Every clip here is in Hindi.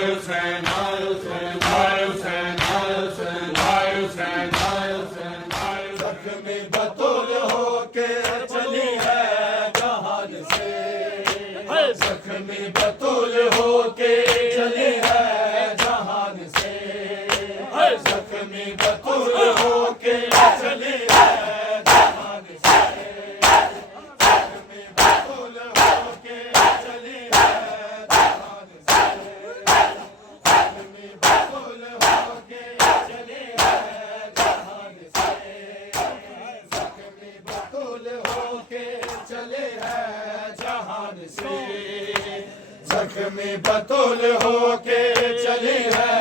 हुसैन हाय हुसैन हाय हुसैन हाय हुसैन हाय हुसैन हाय हुसैन हाय जख्मी बतूल होके चली है जहान से, जख्मी बतूल होके चली है जहान से, जख्मी बतूल होके चली है जहान से, जख्मी बतूल होके चली है जहान से, जख्मी बतूल होके चली है जहान से, जख्मी बतूल होके चले हैं जहान से, जख्मी बतूल होके चली है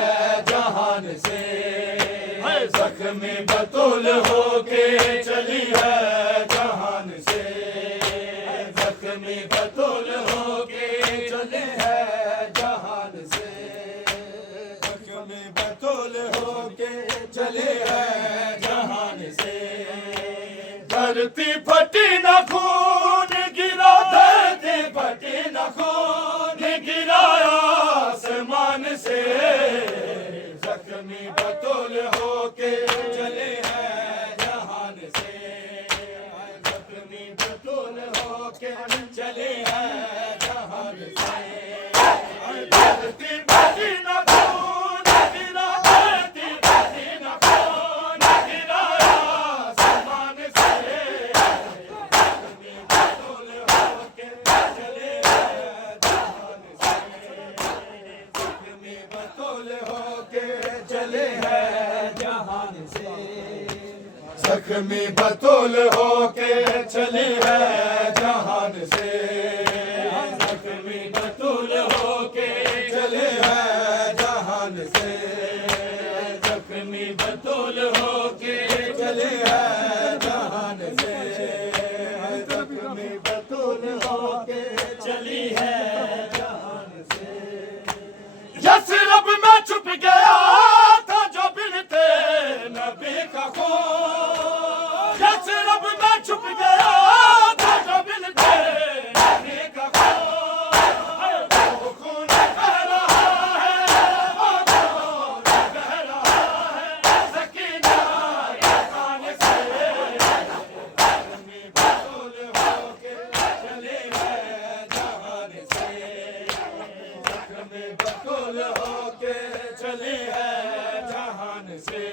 जहान से, जख्मी बतूल होके चली है जहान से, जख्मी बतूल होके चले हैं जहान से, जख्मी बतूल होके चले हैं जहान से। धरती फटी न खून गिरा, धरती फटी न खून गिरा आसमान से, जख्मी बतूल होके चले हैं जहान से, जख्मी बतूल होके चले हैं जहान से। धरती फटी न खून गिरा, धरती फटी न खून गिरा आसमान से, जख्मी बतूल होके चले हैं जहान से, जख्मी बतूल होके चले हैं जहान से, जख्मी बतूल होके चले हैं जहान से, जख्मी बतूल होके चले हैं जहान से, जख्मी बतूल होके चले हैं जहान से, जख्मी बतूल होके चली है जहान से। यसरब में छुप गया था जो बिनते नबी का खून, यसरब में छुप गया था जो बिनते नबी का खून, वो खून बह रहा है, वो खून बह रहा है सकीना के कान से, जख्मी बतूल होके चले हैं जहान से, जख्मी बतूल होके चले हैं जहान से,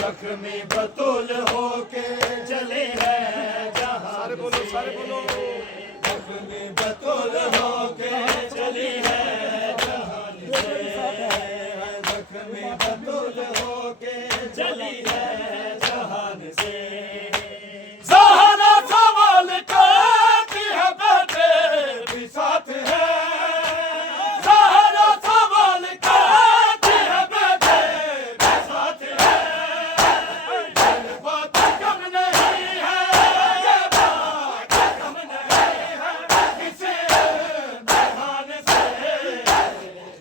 जख्मी बतूल होके चले हैं जहान से, जख्मी बतूल होके चली है जहान से, जख्मी बतूल होके चली है जहान से। ज़हरा सवाल करती है बेटे भी साथ है, ज़हरा सवाल करती है बेटे भी साथ है, ये बात कम नहीं है, ये बात कम नहीं है किसी मेहमान से,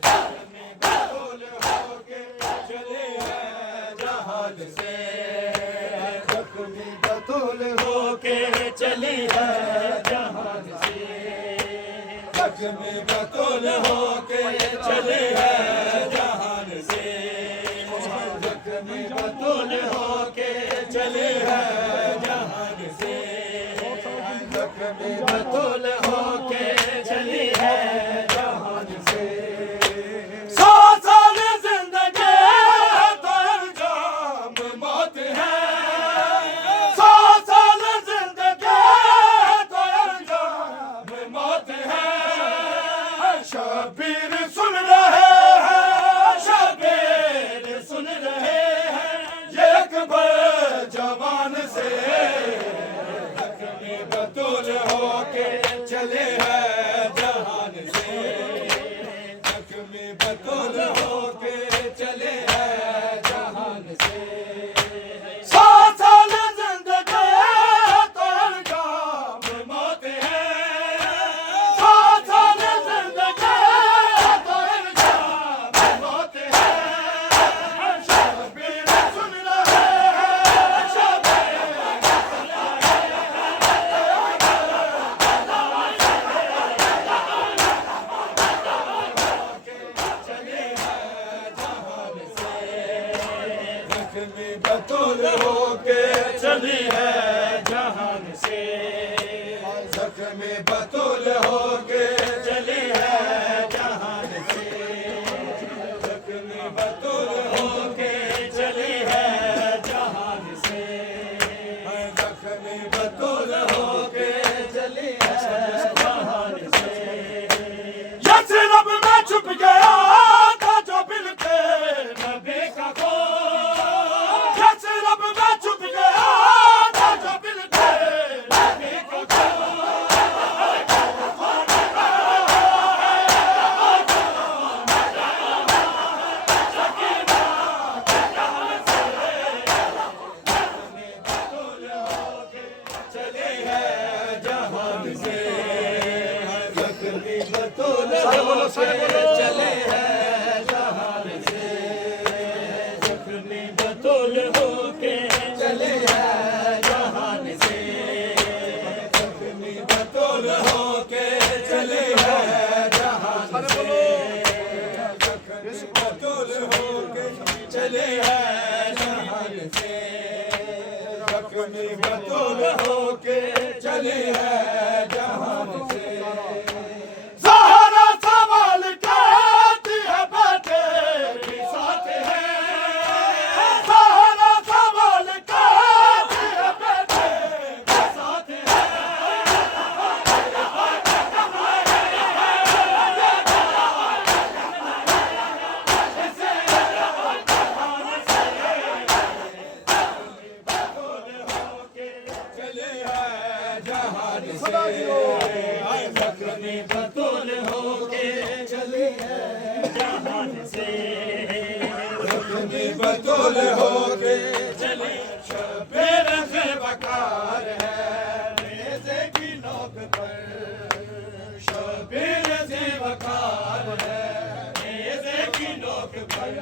जख्मी बतूल होके चले हैं जहान से, जख्मी बतूल होके चली है जहान से, जख्मी बतूल होके चली है जहान से, जख्मी बतूल होके चली है जहान से, जख्मी बतूल होके चली है जहान से। 100 साल जिंदगी है तो अंजाम मौत है, 100 साल जिंदगी है तो अंजाम मौत है, शबीर सुन रहे हैं, शबीर सुन रहे हैं ये अकबर जवान से, जख्मी बतूल होके चले हैं जहान से, जख्मी बतूल होके चले हैं जहान से। 100 साल जिंदगी है तो अंजाम मौत है, 100 साल जिंदगी है तो अंजाम मौत है, शबीर सुन रहे हैं, शबीर सुन रहे हैं, बतूल होके चली है जहान से, जख्मी बतूल होके चली है जहान से, जख्मी बतूल होके चली है जहान से, जख्मी बतूल होके चली है जहान से। यसरब में छुप गया था जो बिलते नबी का खोल, यसरब में छुप गया था जो बिलते नबी का खोल। चले है जहान से, जख्मी बतूल होके चले है जहान से, जख्मी बतूल होके चले है जहान से, जख्मी बतूल होके चले है जहान से, जख्मी बतूल होके चले है जहान से, जख्मी बतूल होके चले है जहान से। ज़हरा सवाल कहती है बेटे भी साथ है, ज़हरा सवाल कहती है बेटे भी साथ है। चले है जहान से, जख्मी बतूल होके चले है जहान से, जख्मी बतूल होके चले। शबीर से वकार है नेज़े की नोक पर, शबीर से वकार है नेज़े की नोक पर,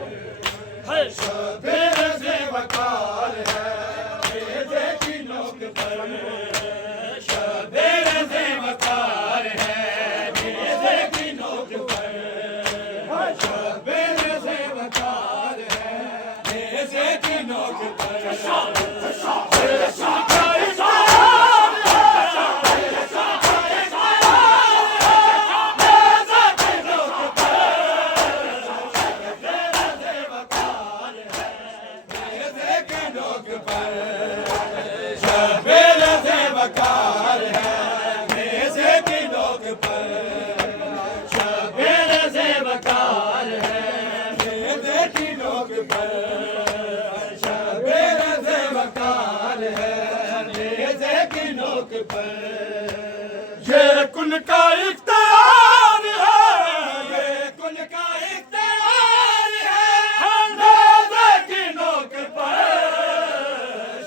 शबीर से वकार है नेज़े की नोक पर, शबीर से वकार है नेज़े की नोक पर, शबीर से वकार है नेज़े की नोक पर। शबीर से वकार है नेज़े की नोक पर, शबीर से वकार है नेज़े की नोक पर, शबीर से वकार है नेज़े की नोक पर। ये कुन का इख्तियार है, ये कुन का इख्तियार है नेज़े की नोक पर,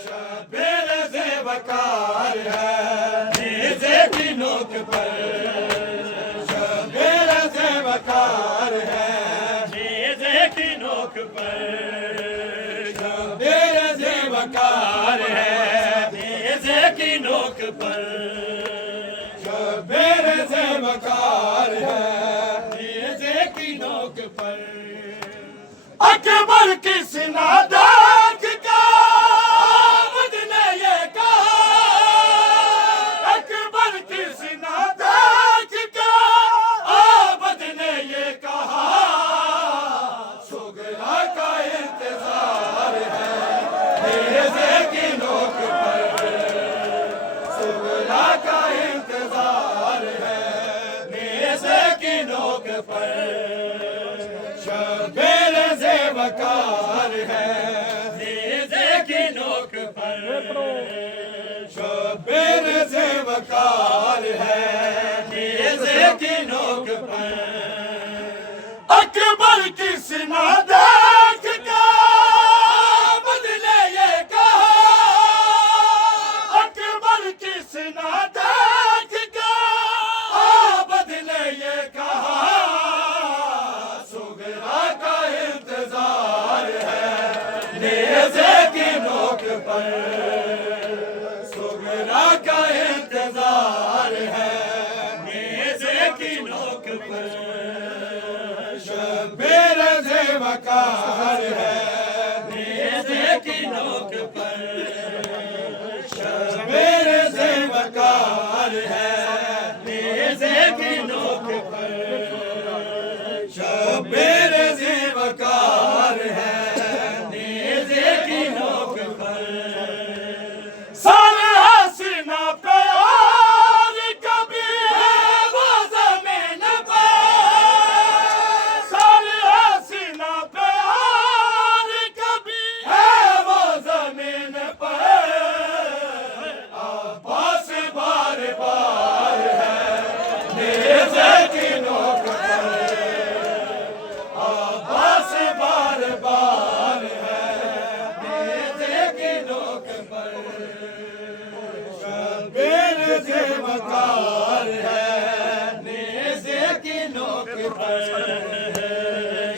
शबीर से वकार है नेज़े की नोक पर, शबीर से वकार है नेज़े की नोक पर, शबीर से वकार है नेज़े की नोक पर, शबीर से वकार है नेज़े की नोक पर। अकबर की सिना देख कर आबद ने ये कहा, अकबर की सिना देख कर आबद ने ये कहा, सुगरा का इंतजार है नेज़े की नोक पर, सुगरा का इंतजार है नेज़े की नोक पर। शबीर से वकार है नेज़े की नोक पर, शबीर से वकार है नेज़े की नोक पर। अकबर की सिना देख कर बदले ये कहा, अकबर की सिना देख कर बदले ये कहा, सुगरा का इंतजार है नेज़े की नोक पर, सुगरा का इंतजार है नेज़े की नोक पर। शबीर से वकार है नेज़े की नोक पर शबीर से वकार है नेज़े की नोक पर शबीर से वकार है नेज़े की नोक पर सारे हसीना पे और कभी है वो ज़मीन पर सारे हसीना पे और कभी है वो ज़मीन पर आवाज़ बार बार है नेज़े की नोक पर आवाज़ बार बार है नेज़े की नोक पर शबीर से वकार है नेज़े की नोक पर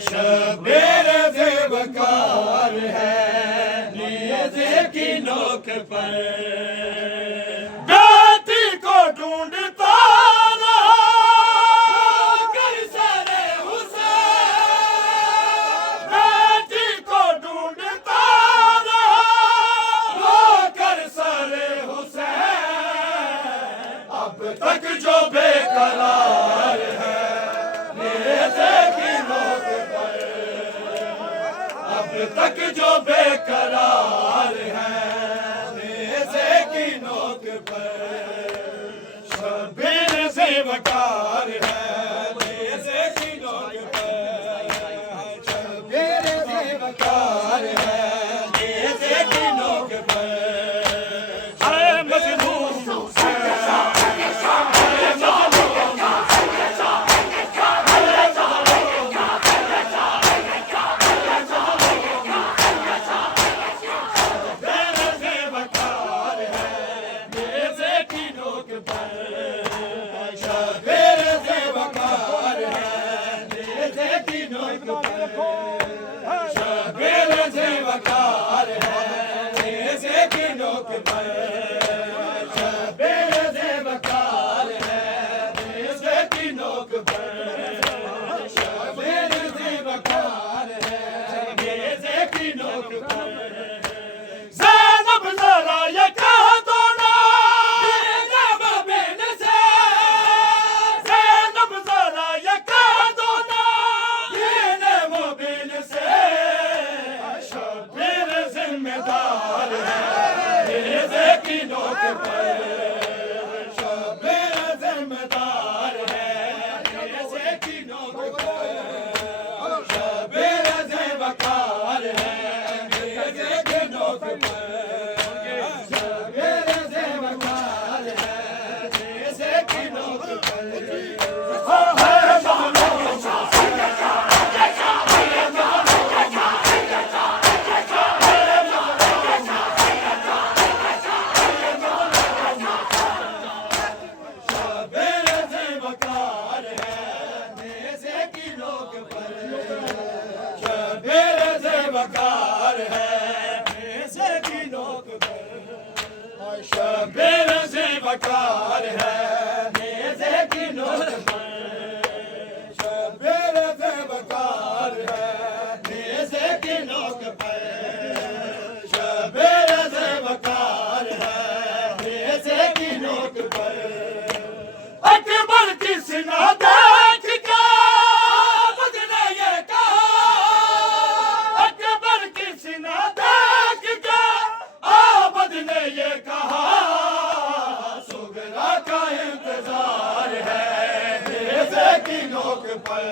शबीर से वकार है नेज़े की नोक पर बेटी को ढूंढता रहा कर सरे हुसैन बेटी को ढूंढता रहा कर सरे हुसैन अब तक जो बेकरार है नेज़े की नोक पर अब तक जो बेकरार है नेज़े की नोक पर शबीर से वकार है नेज़े की नोक पर शबीर से वकार है नेज़े की नोक पर हाय मजनून ज़ैनब ज़रा ये कह दो ना ज़ैनब बिन से ज़ैनब ज़रा ये कह दो ना ज़ैनब बिन से शबीर जिम्मेदार है नेज़े की नोक पर शबीर जिम्मेदार है नेज़े की नोक पर शबीर से वकार है नेज़े की नोक पर शबीर से वकार है नेज़े की नोक पर शबीर से वकार है नेज़े की नोक पर शबीर से वकार है नेज़े की नोक पर शबीर से वकार है नेज़े की नोक पर शबीर से वकार है नेज़े की नोक पर शबीर से वकार है नेज़े की नोक पर अकबर की सिना देख के बदले ये कहा अकबर की सिना देख के आबद ने ये कहा सुगरा का इंतजार है नेज़े की नोक पर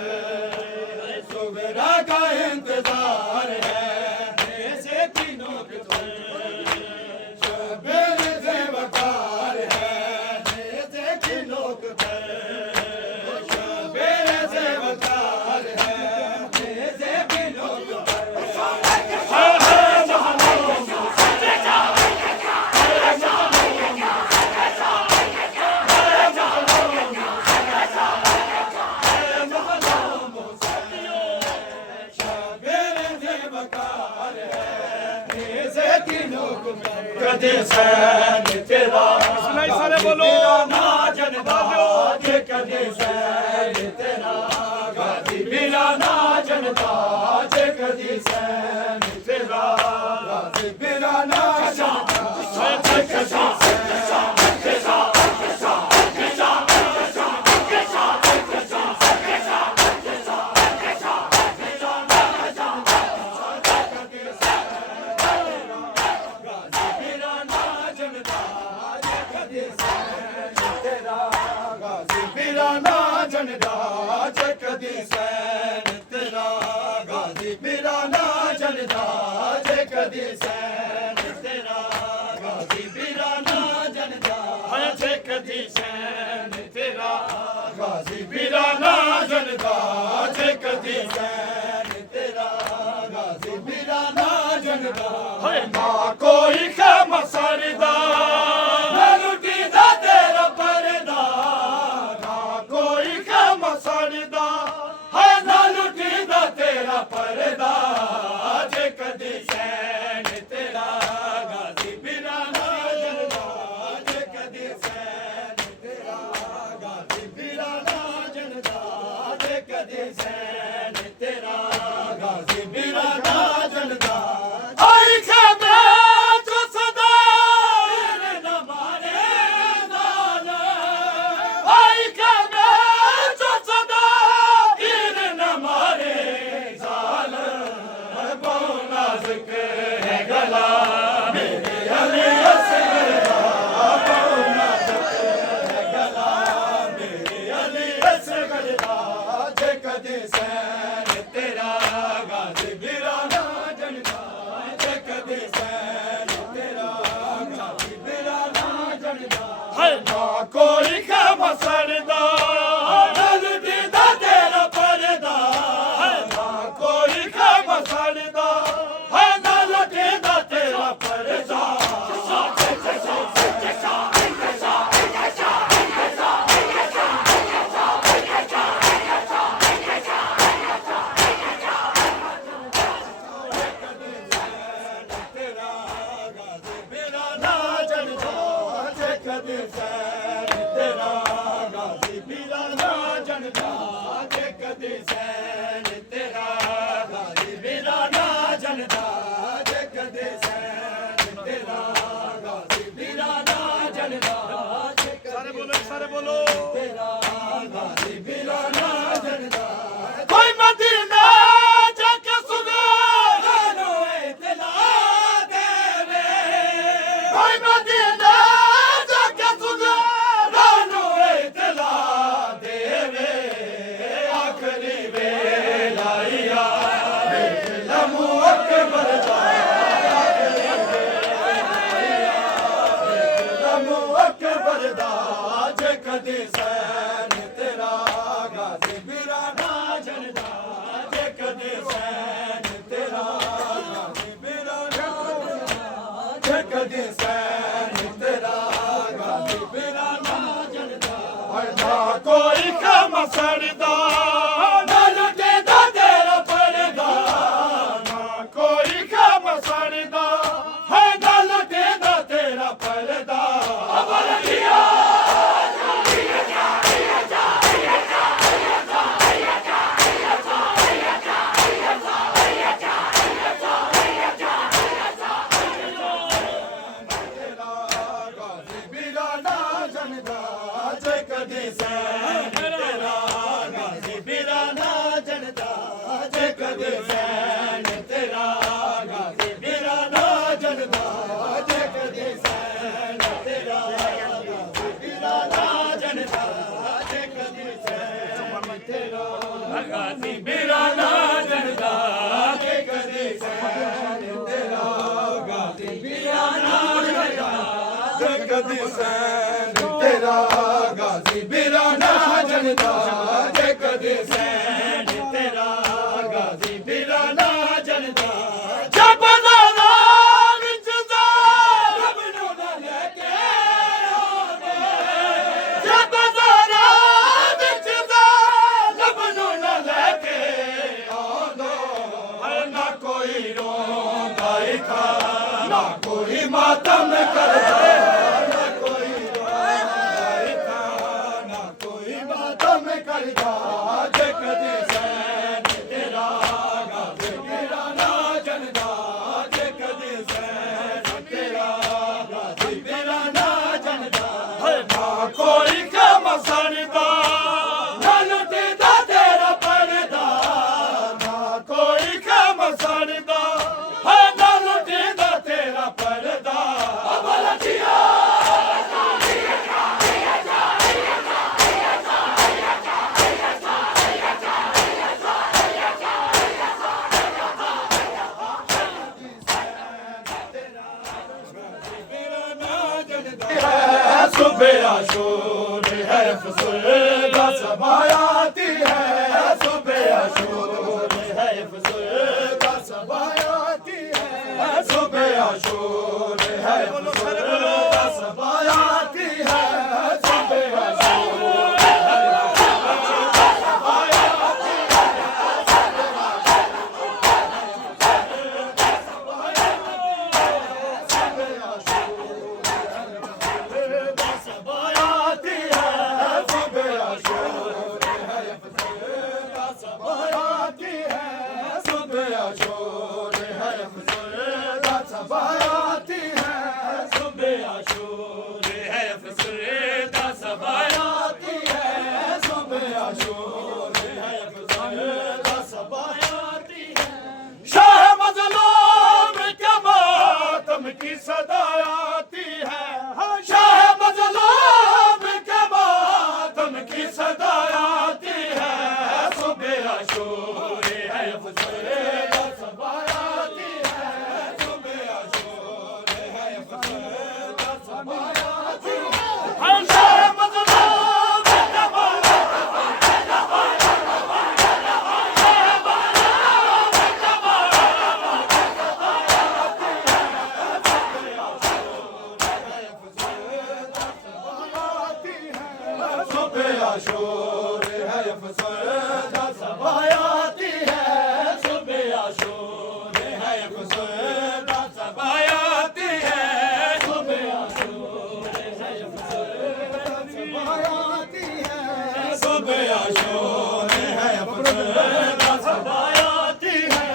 सुगरा का इंतजार है नेज़े की नोक पर शबीर से वकार है नेज़े की नोक पर शबीर से वकार है नेज़े की नोक पर कदे सैन तेरा सारे बोलो ना जनता कदे सैन तेरा गादी बिला ना जनता कदी सैन तेरा ਗਾਜ਼ੀ ਵੀਰਾ ਨਾ ਜਲਦਾ ਜੇ ਕਦੀ ਸੈਨ ਤੇਰਾ ਗਾਜ਼ੀ ਵੀਰਾ ਨਾ ਜਲਦਾ ਜੇ ਕਦੀ ਸੈਨ ਤੇਰਾ ਗਾਜ਼ੀ ਵੀਰਾ ਨਾ ਜਲਦਾ ਜੇ ਕਦੀ ਸੈਨ ਤੇਰਾ ਗਾਜ਼ੀ ਵੀਰਾ ਨਾ ਜਲਦਾ ਨਾ ਕੋਈ ਖੈਮਾ ਸਰਦਾ ਨਾ ਲੁੱਟੀਦਾ ਤੇਰਾ ਪਰਦਾ ਨਾ ਕੋਈ ਖੈਮਾ ਸਰਦਾ ਹੈ ਨਾ ਲੁੱਟੀਦਾ ਤੇਰਾ ਪਰਦਾ ਜੇ ਕਦੀ ਸੈਨ ਤੇਰਾ ਗਾਜ਼ੀ ਵੀਰਾ ਨਾ ਜਲਦਾ ਜੇ ਕਦੀ ਸੈਨ ਤੇਰਾ ਗਾਜ਼ੀ ਵੀਰਾ ਨਾ ਜਲਦਾ ਜੇ ਕਦੀ ਸੈਨ ਤੇਰਾ ਗਾਜ਼ੀ ਵੀਰਾ ਨਾ ਜਲਦਾ ਆਈ ਖੈਮੇ ਜੋ ਸਦਾ ਤੇਰੇ ਨਾ ਮਾਰੇ ਨਾਲ ਆਈ ਖੈਮੇ ਜੋ ਸਦਾ ਤੇਰੇ ਨਾ ਮਾਰੇ ਜ਼ਾਲ ਬਹੁ ਨਾਜ਼ੁਕ ਹੈ ਗਲਾ ਮੇਰੇ ਅਲੀ ਅਸਗਰ ਦਾ ਬਹੁ ਨਾਜ਼ੁਕ ਹੈ ਗਲਾ ਮੇਰੇ ਅਲੀ ਅਸਗਰ ਦਾ ਜੇ ਕਦੇ ਸੈਨ ਤੇਰਾ ਗਾਜ਼ੀ ਵੀਰਾ ਨਾ ਜਲਦਾ ਜੇ ਕਦੇ ਸੈਨ ਤੇਰਾ ਗਾਜ਼ੀ ਵੀਰਾ ਨਾ ਜਲਦਾ ਹੈ ਨਾ ਕੋਈ ਖੈਮਾ ਸਰਦਾ ਨਾ ਲੁੱਟੀਦਾ ਤੇਰਾ ਪਰਦਾ ਹੈ ਨਾ ਕੋਈ ਖੈਮਾ ਸਰਦਾ ਹੈ ਨਾ ਲੁੱਟੀਦਾ ਤੇਰਾ ਪਰਦਾ ਤੇਰਾ ਗਾਜ਼ੀ ਵੀਰਾ ਨਾ ਜਲਦਾ ਜੇ ਕਦੇ ਸੈਨ ਤੇਰਾ ਗਾਜ਼ੀ ਵੀਰਾ ਨਾ ਜਲਦਾ ਜੇ ਕਦੇ ਸੈਨ ਤੇਰਾ ਗਾਜ਼ੀ ਵੀਰਾ ਨਾ ਜਲਦਾ ਜੇ ਕਦੇ ਸੈਨ ਤੇਰਾ ਗਾਜ਼ੀ ਵੀਰਾ ਨਾ ਜਲਦਾ ਜੇ ਕਦੇ ਸਾਰੇ ਬੋਲੋ ਤੇਰਾ ਗਾਜ਼ੀ ਵੀਰਾ ਨਾ ਜਲਦਾ ਕੋਈ ਮਦੀਨਾ ਜਾ ਕੇ ਸੁਗਾ ਨੂੰ ਇਤਲਾ ਦੇਵੇ ਕੋਈ ਮਦੀਨਾ ਜਾ ਕੇ ਸੁਗਾ ਨੂੰ ਇਤਲਾ ਦੇਵੇ ਆਖਰੀ ਵੇਲਾ ਵੇਖ ਲਮੂ ਅਕਬਰ ਦਾ ਲਮੂ ਅਕਬਰ ਦਾ ਜੇ ਕਦੇ ਸੈਨ ਤੇਰਾ ਗਾਜ਼ੀ ਵੀਰਾ ਨਾ ਜਲਦਾ ਜੇ ਕਦੇ ਸੈਨ ਤੇਰਾ ਗਾਜ਼ੀ ਵੀਰਾ ਨਾ ਜਲਦਾ ਜੇ ਕਦੇ ਸੈਨ ਤੇਰਾ ਗਾਜ਼ੀ ਵੀਰਾ ਨਾ ਜਲਦਾ ਨਾ ਕੋਈ ਖੈਮਾ ਸਰਦਾ ਨਾ ਲੁੱਟੀਦਾ ਤੇਰਾ ਪਰਦਾ ਨਾ ਕੋਈ ਖੈਮਾ ਸਰਦਾ ਹੈ ਨਾ ਲੁੱਟੀਦਾ ਤੇਰਾ ਪਰਦਾ ਗਾਜ਼ੀ ਵੀਰਾ ਨਾ ਜਲਦਾ ਜੇ ਕਦੀ ਸੈਨ ਤੇਰਾ ਗਾਜ਼ੀ ਵੀਰਾ ਨਾ ਜਲਦਾ ਜੇ ਕਦੀ ਸੈਨ ਤੇਰਾ ਗਾਜ਼ੀ ਵੀਰਾ ਨਾ ਜਲਦਾ ਜੇ ਕਦੀ ਸੈਨ ਤੇਰਾ ਗਾਜ਼ੀ ਵੀਰਾ ਨਾ ਜਲਦਾ ਜੇ ਕਦੀ ਸੈਨ ਤੇਰਾ ਗਾਜ਼ੀ ਵੀਰਾ ਨਾ ਜਲਦਾ ਜੇ ਕਦੀ ਸੈਨ ਤੇਰਾ ਗਾਜ਼ੀ ਵੀਰਾ ਨਾ ਜਲਦਾ ਜੇ ਕਦੀ ਸੈਨ ਤੇਰਾ ਗਾਜ਼ੀ ਵੀਰਾ ਨਾ ਜਲਦਾ ਜੇ ਕਦੀ ਸੈਨ ਤੇਰਾ ਗਾਜ਼ੀ ਵੀਰਾ ਨਾ ਜਲਦਾ ਜਬ ਨਾਰਾ ਵਿੱਚ ਦਾ ਰੱਬ ਨੂੰ ਨਾ ਲੈ ਕੇ ਆਉਂਦੇ ਜਬ ਨਾਰਾ ਵਿੱਚ ਦਾ ਰੱਬ ਨੂੰ ਨਾ ਲੈ ਕੇ ਆਉਂਦੇ ਹੈ ਨਾ ਕੋਈ ਰੋਂਦਾ ਹੀ ਥਾ ਨਾ ਕੋਈ ਮਾਤਮ ਕਰਦਾ ਨਾ ਕੋਈ ਰੋਂਦਾ ਹੀ ਥਾ ਨਾ ਕੋਈ ਮਾਤਮ ਕਰਦਾ ਜੇ ਕਦੇ ਸੈਨ ਤੇਰਾ ਗਾਜ਼ੀ ਵੀਰਾ ਨਾ ਜਲਦਾ ਜੇ ਕਦੇ ਸੈਨ ਤੇਰਾ ਗਾਜ਼ੀ ਵੀਰਾ ਨਾ ਜਲਦਾ ਹੈ ਨਾ ਕੋਈ ਖੈਮਾ ਸਰਦਾ ਨਾ ਲੁੱਟੀਦਾ ਤੇਰਾ ਪਰਦਾ ਨਾ ਕੋਈ ਖੈਮਾ ਸਰਦਾ ਹੈ ਨਾ ਲੁੱਟੀਦਾ ਤੇਰਾ ਪਰਦਾ ਅਬਲਚੀਆ शोर है सबायाती है सुबह की सदा आती है शाह मज़लूम के मातम की सदा आती है सुबह अशूर है अफ़सरे दा सबा आती है सुबह अशूर है अफ़सरे दा सबा आती है शाह मज़लूम के शोर है अफ़सरदा सबायाती है सुबह शोर है अफ़सरदा सबायाती है सुबह शोर है अफ़सरदा सबायाती है सुबह शोर है अफ़सरदा सबायाती है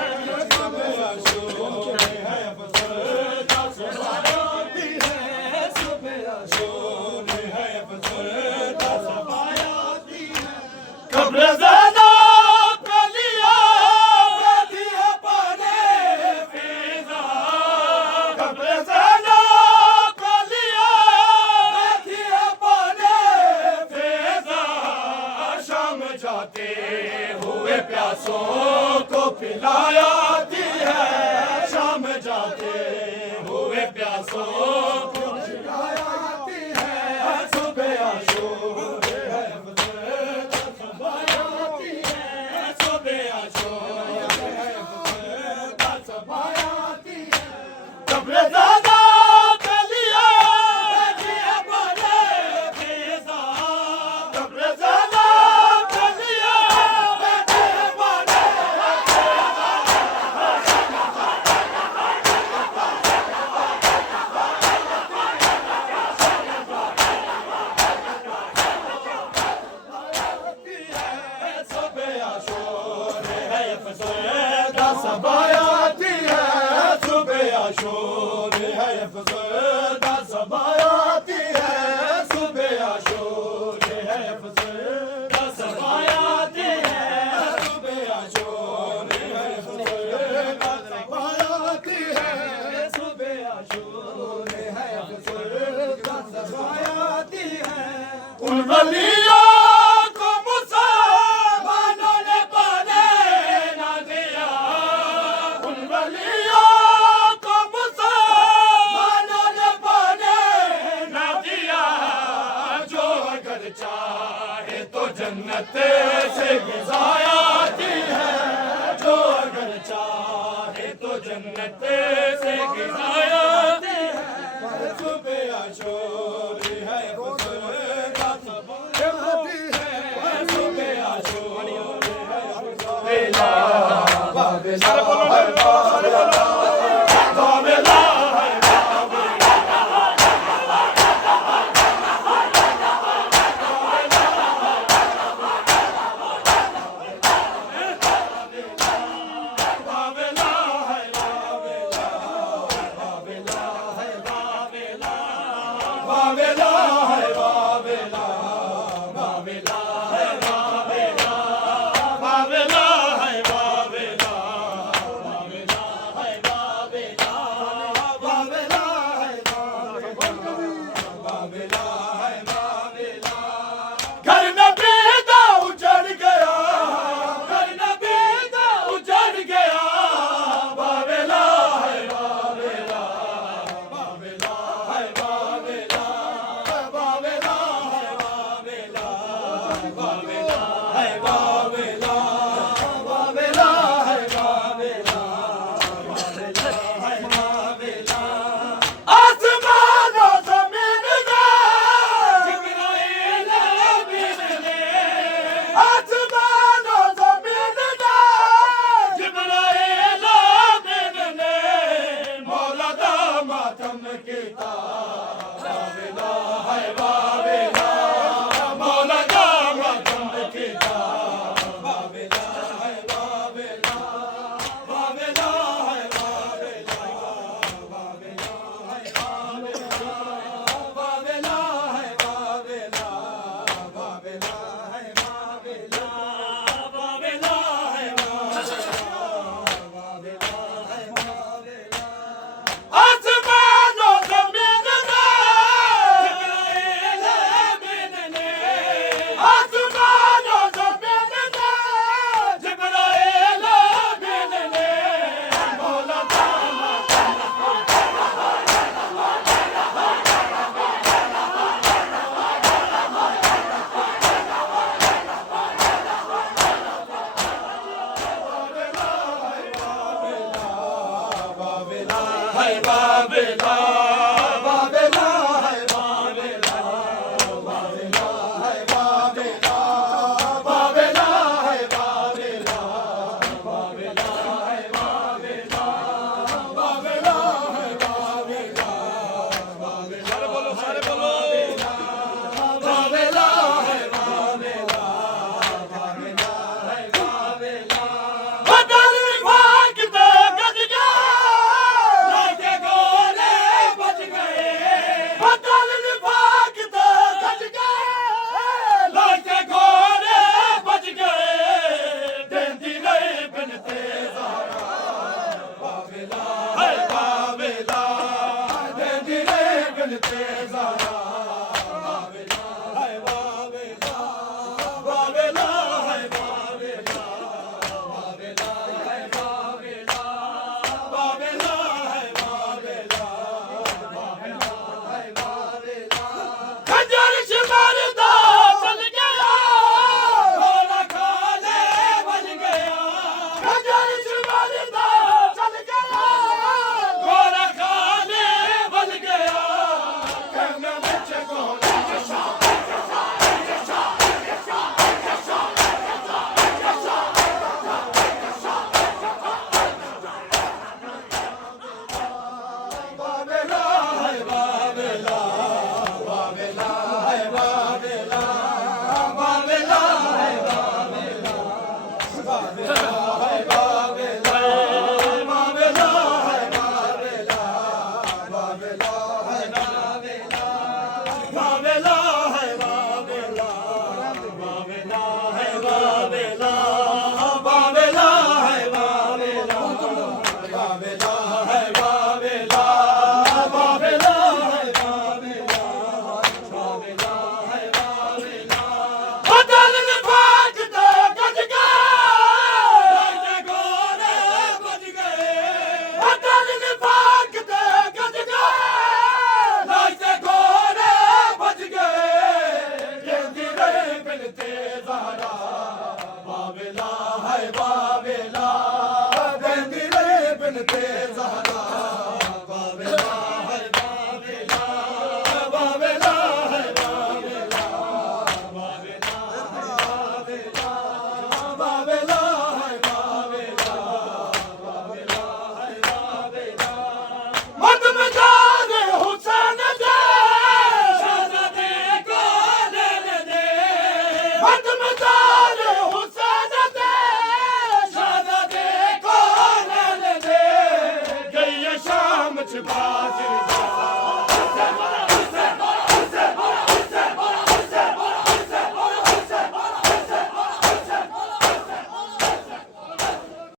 सुबह शोर है अफ़सरदा सबायाती है सुबह शोर है अफ़सरदा कब्र ज़ादा पे लिया बैठी है पाने फ़िज़ा कब्र ज़ादा पे लिया बैठी है पाने फ़िज़ा शाम जाते हुए प्यासों को पिलाती है शाम जाते हुए प्यासों को पिलाती है सुबह अशूर सबायाती है सुबह शोर है अफ़सरदा सबायाती है सुबह शोर है अफ़सरदा सबायाती है सुबह शोर है अफ़सरदा सबायाती है सुबह शोर है अफ़सरदा सबायाती है उन वलियों को मुसलमानों ने पाने ना दिया उन वलियों को मुसलमानों ने पाने ना दिया जो अगर चाहे तो जन्नत से गिज़ायाती है जो अगर चाहे तो जन्नत से गिज़ायाती है सुबह अशूर है अफ़सरदा सबायाती है सुबह अशूर है अफ़सरदा बाबेला बाबेला बाबेला है बाबेला बाबेला है बाबेला बाबेला है बाबेला बाबेला है बाबेला बाबेला है बाबेला बाबेला है बाबेला बाबेला है बाबेला बाबेला है बाबेला बाबेला है बाबेला सारे बोलो बाबेला है बाबेला बाबेला है बाबेला बदल भाग दे गज गया लाके गोले बच गए बदल भाग दे गज गए लाके गोले बच गए देंदी रही बिनते ज़हरा बाबेला है बाबेला देंदी रही बिनते ज़हरा बाबेला है बाबेला बाबेला है बाबेला बाबेला है बाबेला बाबेला है बाबेला बाबेला है बाबेला खंजर शिमरदा चल गया गोला खाले बन गया खंजर शिमरदा चल गया गोला खाले बन गया कहना बच्चे गोला बाबेला है बाबेला बाबेला है बाबेला बाबेला है बाबेला बाबेला है बाबेला बाबेला है बाबेला बाबेला है बाबेला बाबेला है बाबेला बाबेला है बाबेला बाबेला है बाबेला बाबेला है बाबेला बाबेला है बाबेला बाबेला है बाबेला बदल भाग दे गज गए लाके गोले बच गए बदल भाग दे गज गए लाके गोले बच गए देंदी रही बिनते ज़हरा बाबेला है बाबेला देंदी रही बिनते ज़हरा बाबेला है बाबेला बाबेला है बाबेला बाबेला है बाबेला बाबेला है बाबेला बाबेला है बाबेला मत मचाने हुसैन दे शहज़ादे को ले दे मत मचाने हुसैन दे शहज़ादे को ले दे गई शाम च बाज़